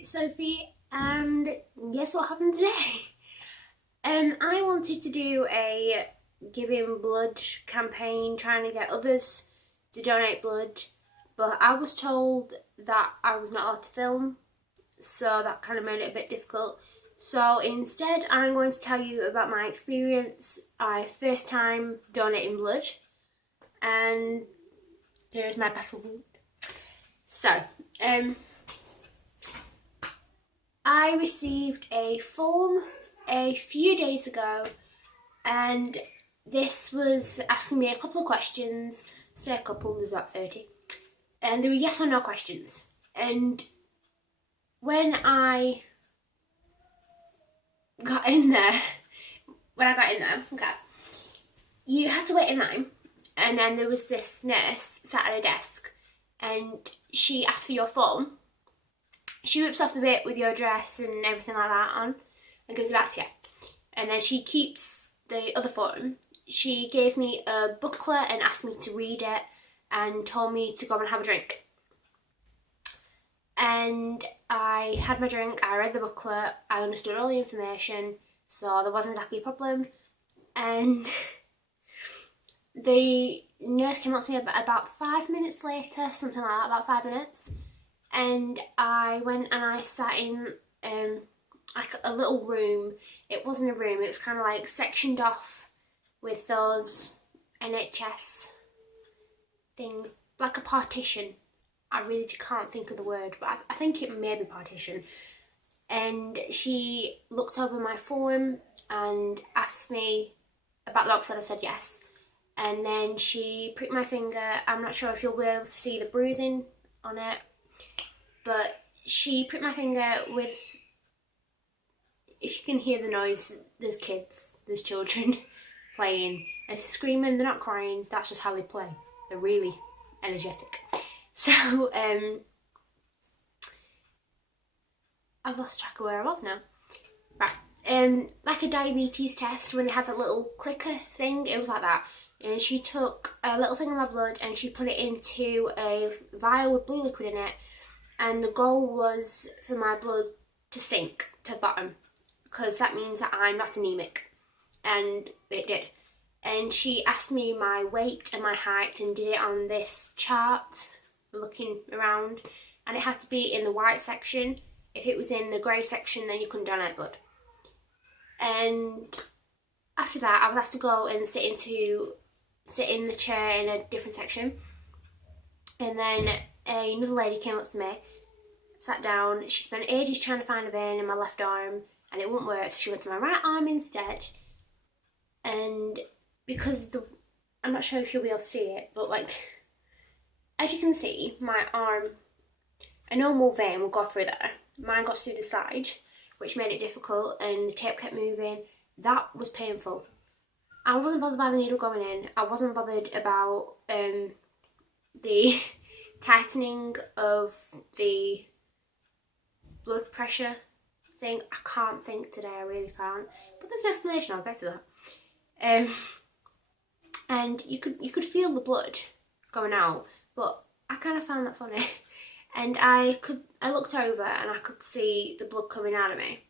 it's Sophie, and guess what happened today? I wanted to do a giving blood campaign, trying to get others to donate blood, but I was told that I was not allowed to film, so that kind of made it a bit difficult. So instead, I'm going to tell you about my experience, my first time donating blood, and there's my battle wound. So, I received a form a few days ago, and this was asking me a couple of questions. Say a couple, there's about 30. And there were yes or no questions. And when I got in there, okay, you had to wait in line, and then there was this nurse sat at a desk, and she asked for your form. She rips off the bit with your address and everything like that on and gives it back to you. And then she keeps the other form. She gave me a booklet and asked me to read it and told me to go and have a drink. And I had my drink, I read the booklet, I understood all the information, so there wasn't exactly a problem. And the nurse came up to me about 5 minutes later, something like that, about 5 minutes. And I went and I sat in like a little room. It wasn't a room, it was kind of like sectioned off with those NHS things, like a partition. I really can't think of the word, but I think it may be partition. And she looked over my form and asked me about the box, and I said yes. And then she pricked my finger. I'm not sure if you'll be able to see the bruising on it, but she pricked my finger with, if you can hear the noise, there's kids, there's children playing, and they're screaming, they're not crying, that's just how they play. They're really energetic. So, I've lost track of where I was now. Right, like a diabetes test, when they have that little clicker thing, it was like that. And she took a little thing of my blood and she put it into a vial with blue liquid in it. And the goal was for my blood to sink to the bottom, because that means that I'm not anemic. And it did. And she asked me my weight and my height and did it on this chart, looking around. And it had to be in the white section. If it was in the grey section, then you couldn't donate blood. And after that, I was asked to go and sit in the chair in a different section. And then another lady came up to me, sat down. She spent ages trying to find a vein in my left arm, and it wouldn't work, so she went to my right arm instead. And because I'm not sure if you'll be able to see it, but like, as you can see, my arm, a normal vein will go through there. Mine got through the side, which made it difficult, and the tape kept moving. That was painful. I wasn't bothered by the needle going in. I wasn't bothered about the tightening of the blood pressure thing. I can't think today, I really can't. But there's an explanation, I'll get to that. And you could feel the blood going out, but I kind of found that funny. And I looked over and I could see the blood coming out of me.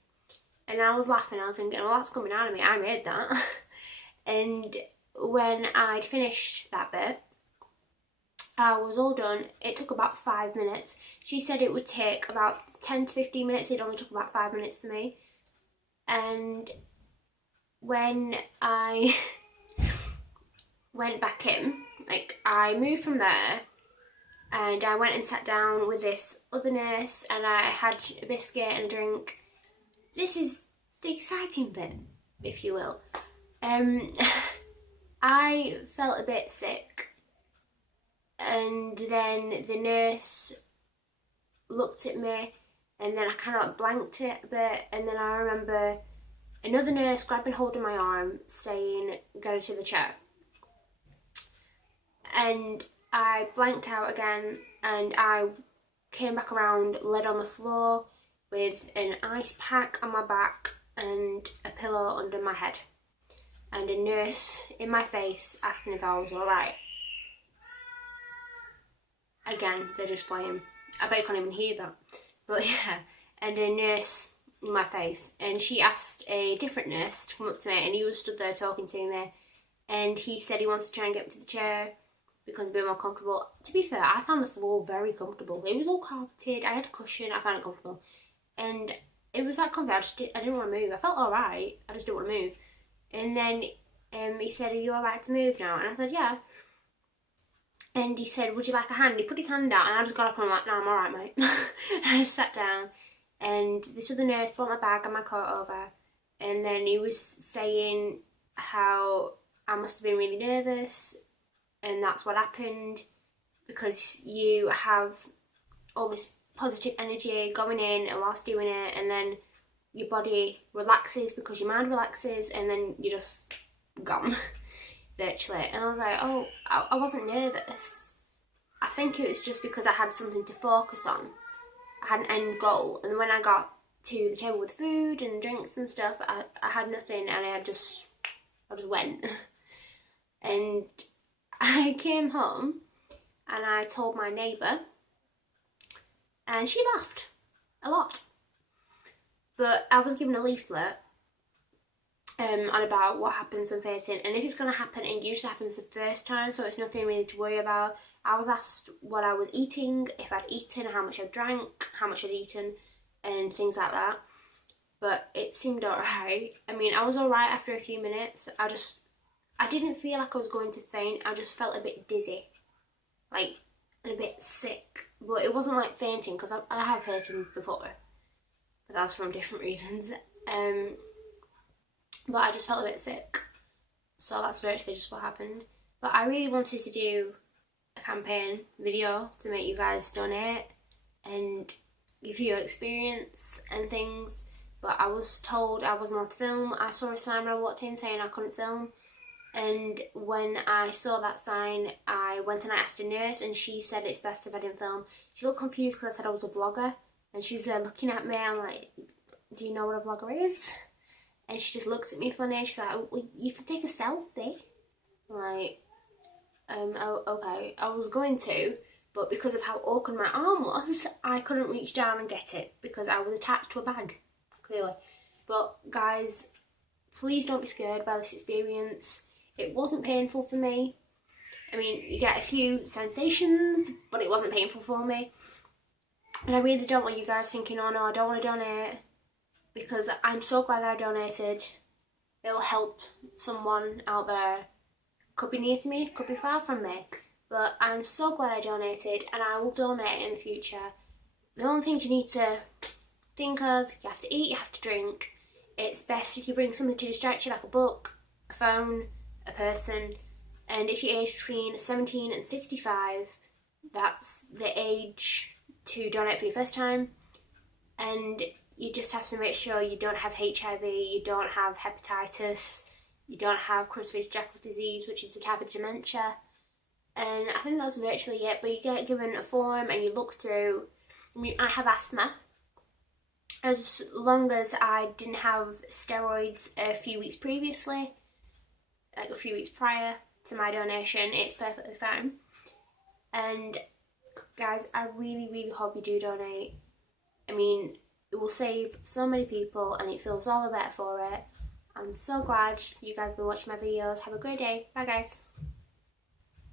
And I was laughing, I was thinking, well, that's coming out of me, I made that. And when I'd finished that bit, I was all done. It took about 5 minutes. She said it would take about 10 to 15 minutes. It only took about 5 minutes for me. And when I went back in, like, I moved from there and I went and sat down with this other nurse and I had a biscuit and a drink. This is the exciting bit, if you will. I felt a bit sick, and then the nurse looked at me, and then I kind of like blanked it a bit, and then I remember another nurse grabbing hold of my arm saying, "Go to the chair." And I blanked out again, and I came back around, laid on the floor with an ice pack on my back and a pillow under my head, and a nurse in my face asking if I was alright. Again, they're just playing. I bet you can't even hear that. But yeah, and a nurse in my face, and she asked a different nurse to come up to me, and he was stood there talking to me, and he said he wants to try and get me to the chair because it's a bit more comfortable. To be fair, I found the floor very comfortable. It was all carpeted, I had a cushion, I found it comfortable, and it was like comfy. I didn't want to move. I felt alright, I just didn't want to move. And then he said, "Are you alright to move now?" And I said, "Yeah." And he said, "Would you like a hand?" He put his hand out, and I just got up and I'm like, "No, I'm alright, mate." And I just sat down, and this other nurse brought my bag and my coat over, and then he was saying how I must have been really nervous, and that's what happened, because you have all this positive energy going in and whilst doing it, and then your body relaxes because your mind relaxes, and then you're just gone. Virtually. And I was like, oh, I wasn't nervous. I think it was just because I had something to focus on. I had an end goal, and when I got to the table with food and drinks and stuff, I had nothing, and I just went. And I came home and I told my neighbour, and she laughed a lot. But I was given a leaflet on about what happens when fainting, and if it's going to happen, it usually happens the first time, so it's nothing really to worry about. I was asked what I was eating, if I'd eaten, how much I'd drank, how much I'd eaten, and things like that. But it seemed alright. I mean, I was alright after a few minutes. I didn't feel like I was going to faint. I just felt a bit dizzy, like, and a bit sick. But it wasn't like fainting, because I have fainted before, but that was from different reasons. But I just felt a bit sick. So that's virtually just what happened. But I really wanted to do a campaign video to make you guys donate and give you your experience and things. But I was told I wasn't allowed to film. I saw a sign when I walked in saying I couldn't film. And when I saw that sign, I went and I asked a nurse, and she said it's best if I didn't film. She looked confused because I said I was a vlogger. And she's there looking at me. I'm like, "Do you know what a vlogger is?" And she just looks at me funny, and she's like, "Oh, well, you can take a selfie." I'm like, oh, okay. I was going to, but because of how awkward my arm was, I couldn't reach down and get it because I was attached to a bag, clearly. But guys, please don't be scared by this experience. It wasn't painful for me. I mean, you get a few sensations, but it wasn't painful for me. And I really don't want you guys thinking, "Oh no, I don't want to donate," because I'm so glad I donated. It'll help someone out there. Could be near to me, could be far from me, but I'm so glad I donated, and I will donate in the future. The only things you need to think of, you have to eat, you have to drink. It's best if you bring something to distract you, like a book, a phone, a person, and if you're aged between 17 and 65, that's the age to donate for your first time. And you just have to make sure you don't have HIV, you don't have hepatitis, you don't have Creutzfeldt-Jakob disease, which is a type of dementia. And I think that's virtually it, but you get given a form and you look through. I mean, I have asthma. As long as I didn't have steroids a few weeks previously, like a few weeks prior to my donation, it's perfectly fine. And guys, I really, really hope you do donate. I mean, it will save so many people, and it feels all the better for it. I'm so glad you guys have been watching my videos. Have a great day. Bye guys.